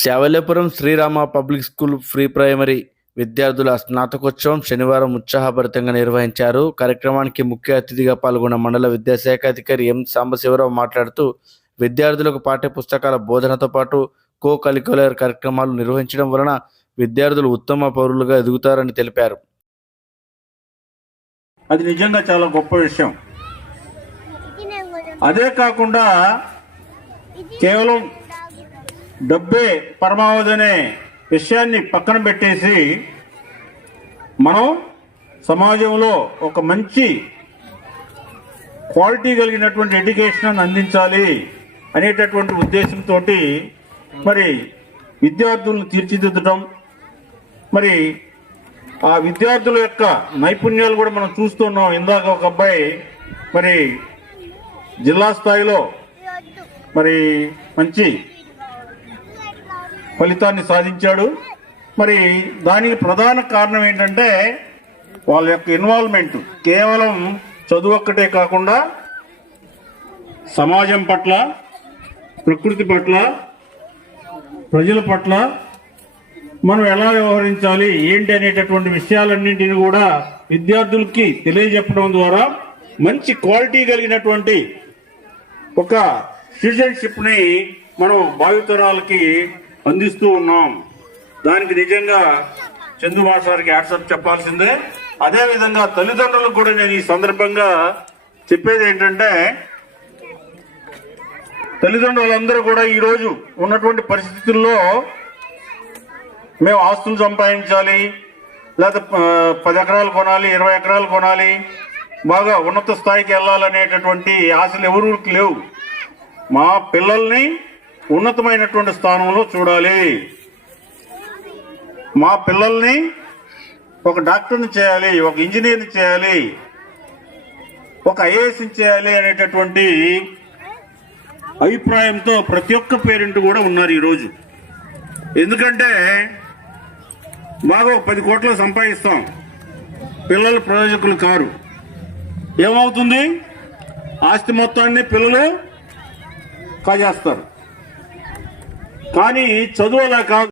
Savalyapuram Srirama public school pre primary విద్యార్థుల స్నాతకోత్సవం శనివారం ఉత్సాహభరితంగా నిర్వహించారు. కార్యక్రమానికి ముఖ్య అతిథిగా పాల్గొన్న మండల విద్యాశాఖ అధికారి ఎం సాంబశివరావు మాట్లాడుతూ విద్యార్థులకు పాఠ్య పుస్తకాల బోధనతో పాటు కో కరిక్యులర్ కార్యక్రమాలు నిర్వహించడం వలన విద్యార్థులు ఉత్తమ పౌరులుగా ఎదుగుతారని తెలిపారు. అది నిజంగా చాలా గొప్ప విషయం. అదే కాకుండా కేవలం డబ్బే పరమావధి అనే విషయాన్ని పక్కన పెట్టేసి మనం సమాజంలో ఒక మంచి క్వాలిటీ కలిగినటువంటి ఎడ్యుకేషన్ అందించాలి అనేటటువంటి ఉద్దేశంతో మరి విద్యార్థులను తీర్చిదిద్దడం మరి ఆ విద్యార్థుల యొక్క నైపుణ్యాలు కూడా మనం చూస్తున్నాం ఇందాక ఒక అబ్బాయి మరి జిల్లా స్థాయిలో మరి మంచి ఫలితాన్ని సాధించాడు. మరి దానికి ప్రధాన కారణం ఏంటంటే వాళ్ళ యొక్క ఇన్వాల్వ్మెంట్ కేవలం చదువు ఒక్కటే కాకుండా సమాజం పట్ల ప్రకృతి పట్ల ప్రజల పట్ల మనం ఎలా వ్యవహరించాలి ఏంటి అనేటటువంటి విషయాలన్నింటినీ కూడా విద్యార్థులకి తెలియజెప్పడం ద్వారా మంచి క్వాలిటీ కలిగినటువంటి ఒక సిటిజన్షిప్ని మనం భావితరాలకి అందిస్తూ ఉన్నాం. దానికి నిజంగా చందు మాస్టర్కి యాక్సెప్ట్ చెప్పాల్సిందే. అదేవిధంగా తల్లిదండ్రులకు కూడా నేను ఈ సందర్భంగా చెప్పేది ఏంటంటే తల్లిదండ్రులందరూ కూడా ఈరోజు ఉన్నటువంటి పరిస్థితుల్లో మేము ఆస్తులు సంపాదించాలి లేకపోతే పది ఎకరాలు కొనాలి ఇరవై ఎకరాలు కొనాలి బాగా ఉన్నత స్థాయికి వెళ్ళాలనేటటువంటి ఆశలు ఎవరు లేవు. మా పిల్లల్ని ఉన్నతమైనటువంటి స్థానంలో చూడాలి. మా పిల్లల్ని ఒక డాక్టర్ని చేయాలి ఒక ఇంజనీర్ని చేయాలి ఒక ఐఏఎస్ని చేయాలి అనేటటువంటి అభిప్రాయంతో ప్రతి ఒక్క పేరెంట్ కూడా ఉన్నారు ఈరోజు ఎందుకంటే బాగా ఒక పది కోట్లు సంపాదిస్తాం. పిల్లలు ప్రయోజకులు కారు. ఏమవుతుంది? ఆస్తి మొత్తాన్ని పిల్లలు కాజేస్తారు. కానీ చదువు అలా కాదు.